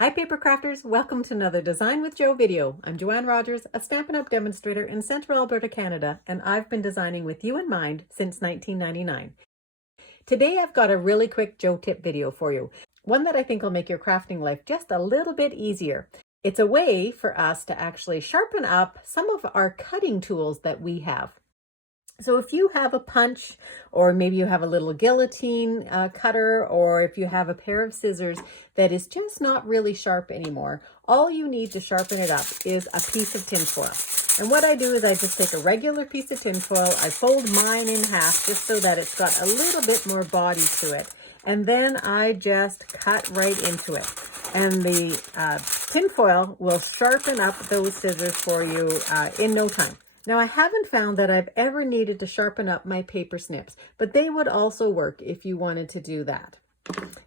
Hi paper crafters, welcome to another Design with Jo video. I'm Joanne Rogers, a Stampin' Up! Demonstrator in Central Alberta, Canada, and I've been designing with you in mind since 1999. Today I've got a really quick Jo tip video for you, one that I think will make your crafting life just a little bit easier. It's a way for us to actually sharpen up some of our cutting tools that we have. So if you have a punch, or maybe you have a little guillotine cutter, or if you have a pair of scissors that is just not really sharp anymore, all you need to sharpen it up is a piece of tin foil. And what I do is I just take a regular piece of tin foil, I fold mine in half just so that it's got a little bit more body to it. And then I just cut right into it. And the tin foil will sharpen up those scissors for you in no time. Now, I haven't found that I've ever needed to sharpen up my paper snips, but they would also work if you wanted to do that.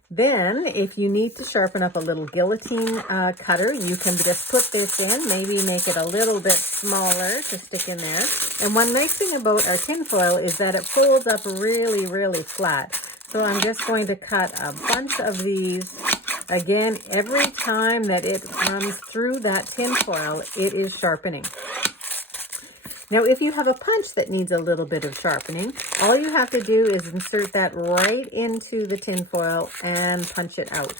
Then, if you need to sharpen up a little guillotine cutter, you can just put this in, maybe make it a little bit smaller to stick in there. And one nice thing about our tin foil is that it folds up really, really flat. So I'm just going to cut a bunch of these. Again, every time that it comes through that tin foil, it is sharpening. Now, if you have a punch that needs a little bit of sharpening, all you have to do is insert that right into the tin foil and punch it out.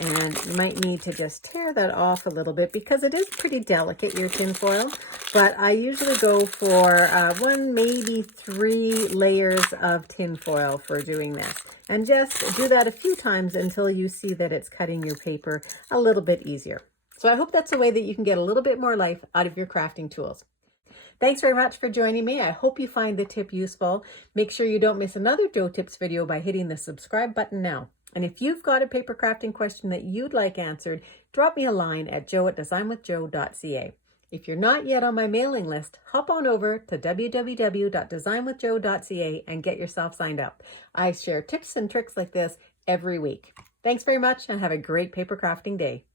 And you might need to just tear that off a little bit because it is pretty delicate, your tin foil. But I usually go for one, maybe 3 layers of tin foil for doing this. And just do that a few times until you see that it's cutting your paper a little bit easier. So I hope that's a way that you can get a little bit more life out of your crafting tools. Thanks very much for joining me. I hope you find the tip useful. Make sure you don't miss another Jo Tips video by hitting the subscribe button now. And if you've got a paper crafting question that you'd like answered, drop me a line at jo@designwithjo.ca. If you're not yet on my mailing list, hop on over to www.designwithjo.ca and get yourself signed up. I share tips and tricks like this every week. Thanks very much and have a great paper crafting day.